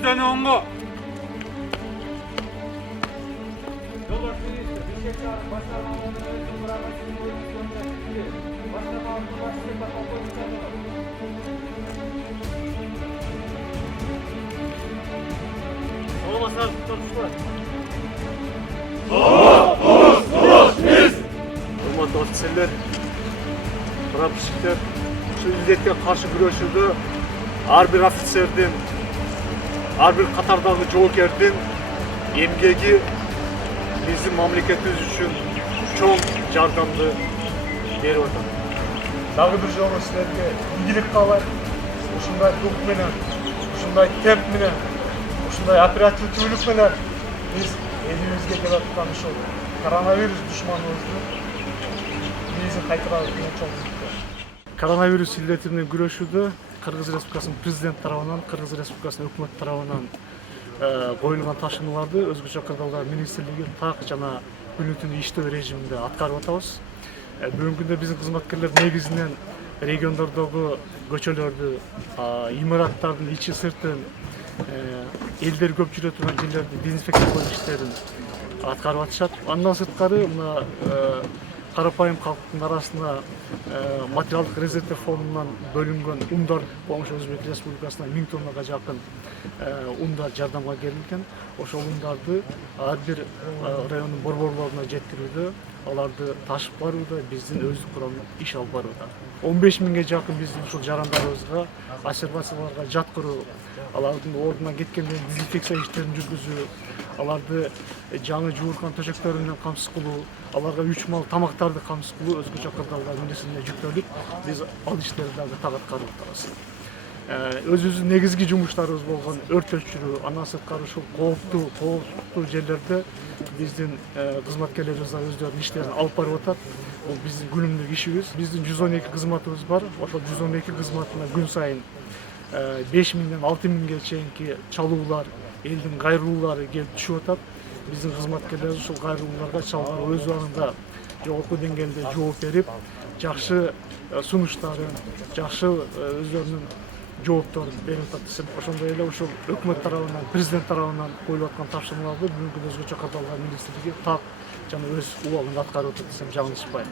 көздөн оңго. Olmasa tutuşlar. Hurmatlı ofisirler, прапорщиктер, şu ildetке karşı күрөшүүдө ар бир офицердин, ар бир катардагы жоокердин эмгеги биздин мамлекетибиз үчүн чоң жардамды берип атат. Дагы бир жолу силерге ийгилик каалайм. Ушундай дух менен, ушундай темп менен, ушундай оперативдүүлүк менен биз элибизге келаткан ушул коронавирус душманыбызды биздин кайтарабыз чоң. Коронавирус иллети менен күрөшүүдө Кыргыз Республикасынын президент тарабынан, Кыргыз Республикасынын өкмөт тарабынан коюлган тапшырмаларды өзгөчө кырдаалдар министрлиги так жана күнү түнү иштөө режиминде аткарып атабыз. Бүгүнкү күндө биздин кызматкерлер негизинен региондордогу көчөлөрдү, имараттардын ичи сыртын, элдер көп жүрө турган жерлерди дезинфекциялоо иштерин аткарып атышат. Андан сырткары мына карапайым калктын арасына материалдык резервдер фондунан бөлүнгөн ундар болушу Өзбек Республикасына 1000 тоннага жакын ундар жардамга келилген. Ошол ундарды ар бир райондун борборлоруна жеткирүүдө, аларды ташып барууда биздин өздүк курамда иш алып барууда. 15 000ге жакын биздин ушул жарандарыбызга ассервацияларга жаткыруу, алардын ордуна кеткенден дезинфекция иштерин жүргүзүү, аларды жаңы жууркан төшөктөрү менен камсыз кылуу, аларга 3 мал тамактарды камсыз кылуу өзгөчө кырдаалдар министрлигине жүктөлүп, биз ал иштерди дагы так аткарып атабыз. Өзүбүздүн негизги жумуштарыбыз болгон өрт өчүрүү, андан сырткары ушул кооптуу жерлерде биздин кызматкерлерибиз өздөрүнүн иштерин алып барып атат. Бул биздин күнүмдүк ишибиз. Биздин 112 кызматыбыз бар. Ошол 112 кызматына күн сайын 5000ден 6000ге чейинки чалуулар, элдин кайрылуулары келип түшүп атат. Биздин кызматкерлер ушул кайрылууларга чалууга өз убагында жогорку деңгээлде жооп берип, жакшы сунуштарын, жакшы өздөрүнүн жоопторун берип атат десем, ошондой эле ушул өкмөт тарабынан, президент тарабынан коюлуп аткан тапшырмаларды бүгүнкү өзгөчө кырдаалдар министрлиги так жана өз убагында аткарып атат десем жаңылышпайм.